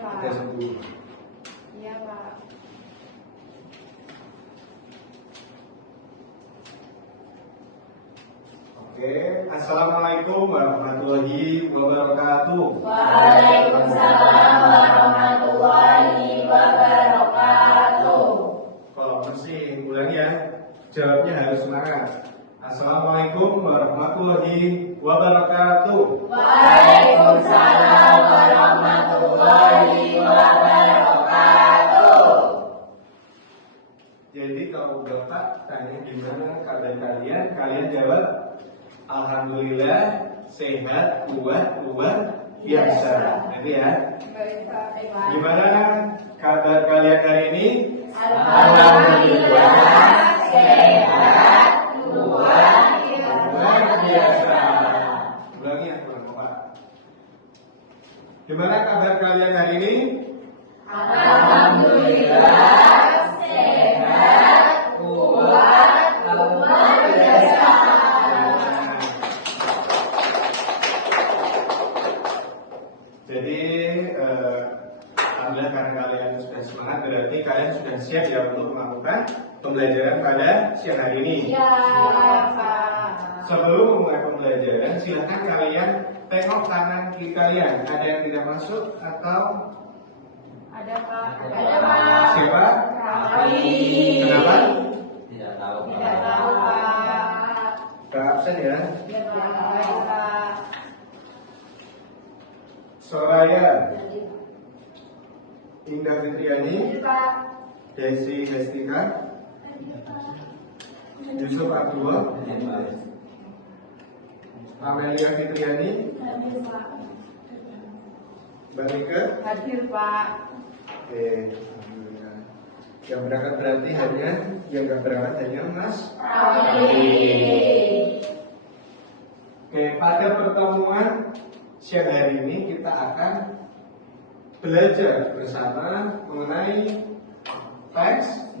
Pak. Sudah sembuh. Iya Pak. Oke, Assalamualaikum warahmatullahi wabarakatuh. Waalaikumsalam warahmatullahi wabarakatuh. Kalau masih ulang ya, jawabnya harus semangat. Assalamualaikum warahmatullahi wabarakatuh. Waalaikumsalam warahmatullahi wabarakatuh. Jadi kalau Bapak tanya gimana kabar kalian, kalian jawab Alhamdulillah, sehat, kuat, luar biasa. Nanti ya. Baik Pak. Gimana kabar kalian hari ini? Alhamdulillah, sehat, kuat, Luar biasa. Ulangi ya, Bapak. Gimana kabar kalian hari ini? Alhamdulillah, sehat, kuat, luar biasa. Jadi alhamdulillah karena kalian sudah semangat, berarti kalian sudah siap ya untuk melakukan pembelajaran pada siang hari ini. Iya Pak. Sebelum memulai pembelajaran, silakan kalian tengok kanan kiri kalian. Ada yang tidak masuk atau Ada Pak. Ada, Pak. siapa? Kami. Kenapa? Tidak tahu. Tidak tahu Pak. Gak absen ya? Iya Pak. Baik Pak. Soraya, Indah Fitriani, Iya Pak. Desi Hestika, Yusuf Abdullah, Amelia Fitriani, Hadir Pak. Mbak Nika. Hadir Pak. Oke, alhamdulillah. Yang berangkat berarti hanya, yang nggak berangkat hanya Mas. Oke, pada pertemuan siang hari ini kita akan belajar bersama mengenai teks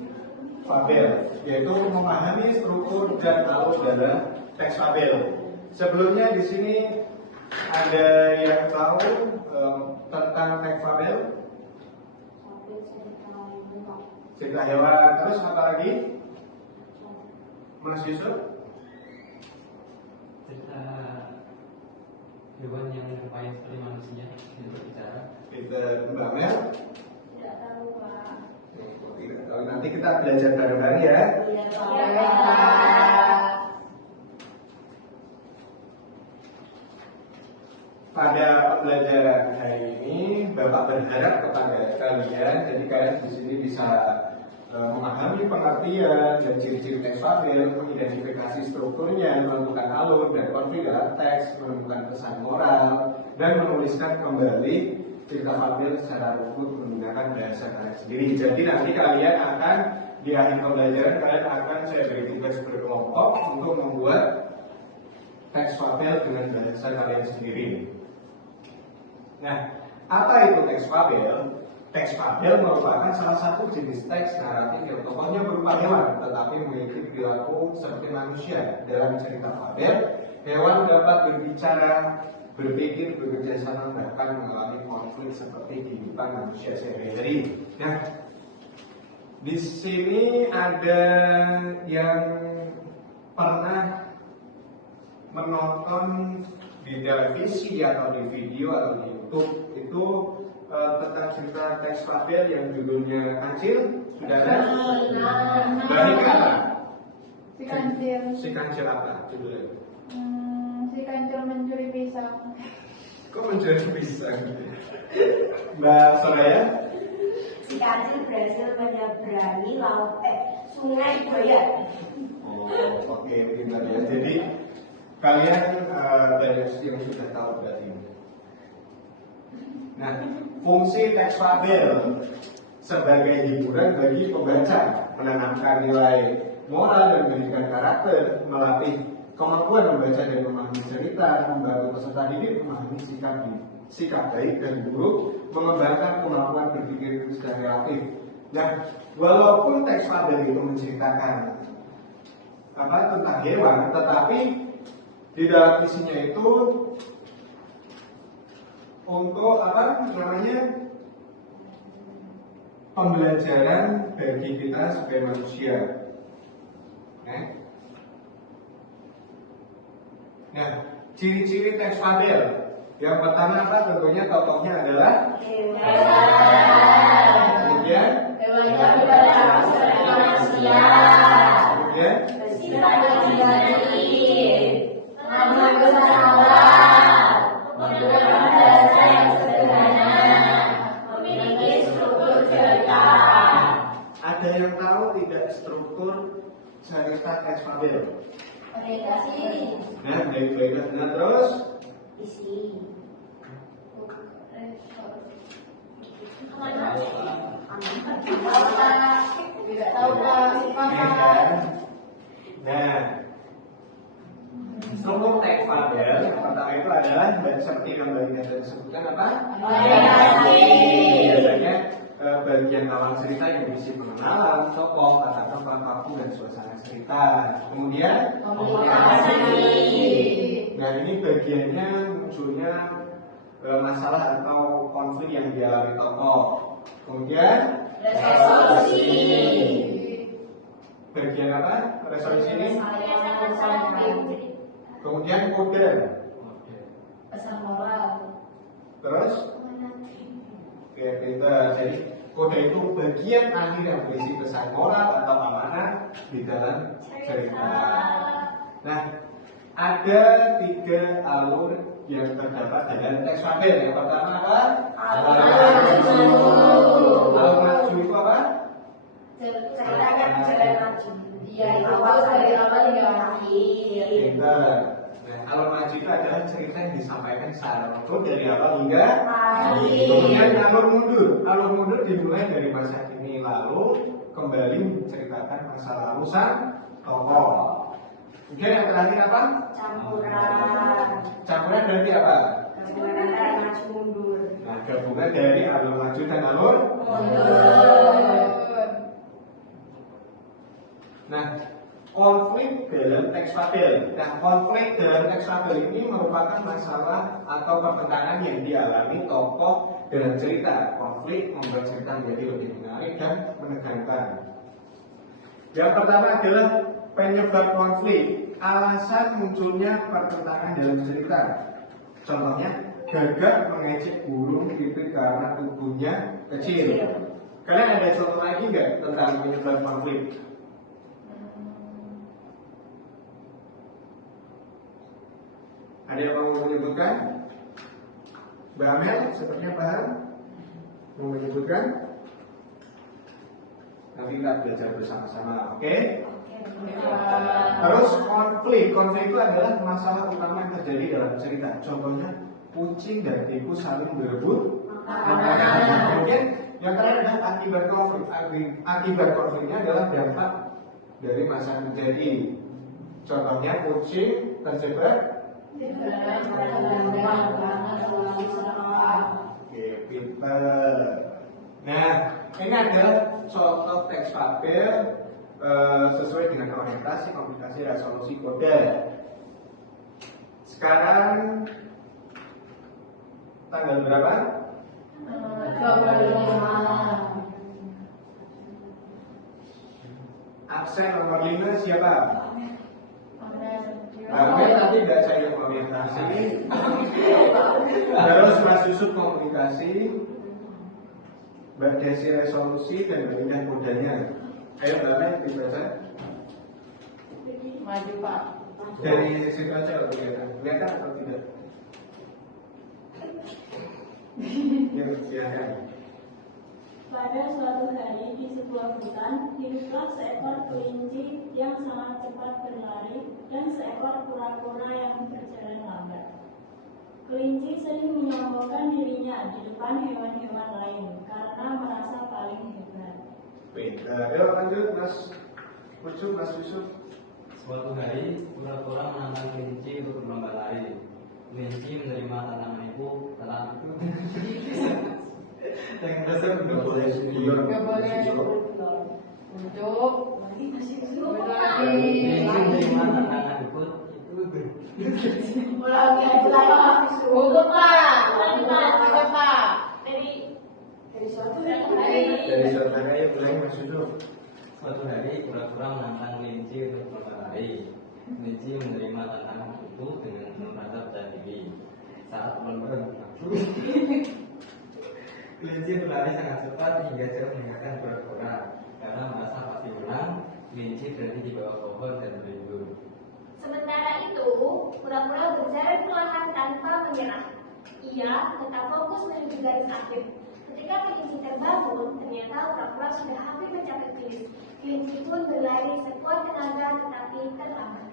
fabel, yaitu memahami struktur dan alur dalam teks fabel. Sebelumnya di sini ada yang tahu tentang teks fabel? Cerita hewan, terus apa lagi? Mas Yusuf? Cerita hewan yang berupaya seperti manusia itu berbicara. Kita Mbak Mel? Tidak tahu Pak. Tidak tahu. Nanti kita belajar bareng-bareng ya. Iya Pak. Pada pembelajaran hari ini, Bapak berharap kepada kalian, jadi kalian di sini bisa memahami pengertian dan ciri-ciri teks fabel, mengidentifikasi strukturnya, menentukan alur dan konflik dalam teks, menemukan pesan moral, dan menuliskan kembali cerita fabel secara runtut menggunakan bahasa kalian sendiri. Jadi nanti kalian akan di akhir pembelajaran kalian akan saya beri tugas berkelompok untuk membuat teks fabel dengan bahasa kalian sendiri. Nah, apa itu teks fabel? Teks fabel merupakan salah satu jenis teks naratif yang tokohnya berupa hewan, tetapi memiliki perilaku seperti manusia. Dalam cerita fabel, hewan dapat berbicara, berpikir, bekerja sama, bahkan mengalami konflik seperti kehidupan manusia sehari-hari. Nah, di sini ada yang pernah menonton di televisi atau di video atau di YouTube itu tentang cerita teks fabel yang judulnya Kancil, sudah ada? Banika apa? Si kancil. Si Kancil apa judulnya? Si kancil mencuri pisang. Kok mencuri pisang? Mbak Soraya? Si kancil berhasil menyeberangi sungai Buaya. Oh, oke, benar ya. Jadi kalian banyak yang sudah tahu berarti. Nah, fungsi teks fabel sebagai hiburan bagi pembaca, menanamkan nilai moral dan memberikan karakter, melatih kemampuan membaca dan memahami cerita, membantu peserta didik memahami sikap baik dan buruk, mengembangkan kemampuan berpikir secara kreatif. Nah, walaupun teks fabel itu menceritakan tentang hewan, tetapi di dalam isinya itu untuk pembelajaran bagi kita sebagai manusia. Nah, ciri-ciri teks fabel. Yang pertama apa? Tentunya tokohnya adalah kemudian kemudian ada yang tahu tidak struktur cerita teks fabel? Nah, baik-baik. Nah, terus Tidak tahu lah siapa. Nah, struktur teks fabel yang pertama itu adalah seperti yang tadi saya sebutkan apa? Biasanya bagian awal cerita yang berisi pengenalan, tokoh, kata tempat, waktu, dan suasana cerita. Kemudian nah ini bagiannya munculnya masalah atau konflik yang dialami tokoh. Kemudian bagian apa? Resolusi ini. Kemudian kode. Pesan moral. Terus oke, pintar. Jadi kode itu bagian akhir yang berisi pesan moral atau amanah di dalam cerita. Nah, ada 3 alur yang terdapat dalam teks fabel. Yang pertama apa? Alur maju itu apa? Ceritanya berjalan maju. Iya, itu dari awal hingga akhir. Pintar. Nah, alur maju itu adalah cerita yang disampaikan secara runut dari awal hingga Akhir. kemudian alur mundur. Alur mundur dimulai dari masa kini lalu kembali menceritakan masa lalu sang tokoh. Kemudian yang terakhir apa? Campuran berarti apa? Gabungan antara maju mundur. Nah, gabungan dari alur maju dan alur. Nah, konflik dalam teks fabel. Nah, konflik dalam teks fabel ini merupakan masalah atau pertentangan yang dialami tokoh dalam cerita. Konflik membuat cerita menjadi lebih menarik dan menegangkan. Yang pertama adalah penyebab konflik. Alasan munculnya pertentangan dalam cerita. Contohnya, gagak mengejek burung pipit karena tubuhnya kecil. Kalian ada contoh lagi nggak tentang penyebab konflik? Ada yang mau menyebutkan? Mbak Amel, sepertinya paham? Mau menyebutkan? Nanti kita belajar bersama-sama, oke? Terus konflik itu adalah masalah utama yang terjadi dalam cerita. Contohnya, kucing dan tikus saling berebut makanan. Kemudian yang terakhir adalah akibat konflik. Akibat konfliknya adalah dampak dari masa terjadi. Contohnya, kucing terjebak. Oke, pintar. Nah, ini adalah contoh teks fabel sesuai dengan orientasi, komunikasi, resolusi, kode. Sekarang tanggal berapa? 25. Absen nomor 5 siapa? Amin. Tadi tidak saya orientasi. Terus Mas Yusuf komunikasi, Mbak Desi resolusi, dan Mbak Indah kodenya. Ayo Mbak Indah dibaca. Maju Pak. Dari situ aja kalau kelihatan. Kelihatan atau tidak? Ya, silakan. Pada suatu hari di sebuah hutan, hiduplah seekor kelinci yang sangat cepat berlari dan seekor kura-kura yang berjalan lambat. Kelinci sering menyombongkan dirinya di depan hewan-hewan lain karena merasa paling hebat. Pintar. Ayo lanjut Mas Ucup, Mas Yusuf. Suatu hari, kura-kura menantang kelinci untuk berlomba lari. Kelinci menerima tantangan itu. Yang dasar udah boleh studio. Nggak boleh. Untuk Kelinci berlari. menerima tantangan itu. Ulangi aja lah. Untuk Pak. Untuk Pak. Dari Dari suatu Dari suatu hari mulai Mas Yusuf. Suatu hari kura-kura menantang kelinci untuk berlari. Kelinci menerima tantangan itu dengan merasa percaya diri. Saat lomba kelinci berlari sangat cepat hingga jauh meninggalkan kura-kura. Karena merasa pasti menang, kelinci berhenti di bawah pohon dan berlindung. Sementara itu, kura-kura berjalan perlahan tanpa menyerah. Ia tetap fokus menuju garis akhir. Ketika kelinci terbangun, ternyata kura-kura sudah hampir mencapai finish. Kelinci pun berlari sekuat tenaga tetapi terlambat.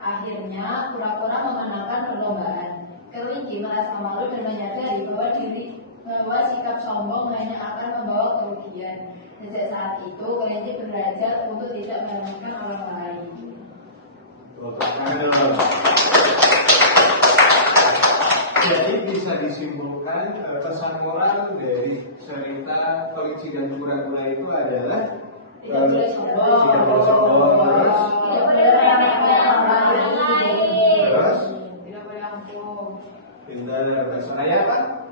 Akhirnya, kura-kura memenangkan perlombaan. Kelinci merasa malu dan menyadari bahwa sikap sombong hanya akan membawa kerugian. Sejak saat itu, kelinci belajar untuk tidak meremehkan orang lain. Jadi bisa disimpulkan pesan moral dari cerita kelinci dan kura-kura itu adalah Tidak boleh sombong. tidak boleh sombong, terus Tidak boleh meremehkan orang lain. terus Tidak boleh angkuh. pintar bahasa Raya apa?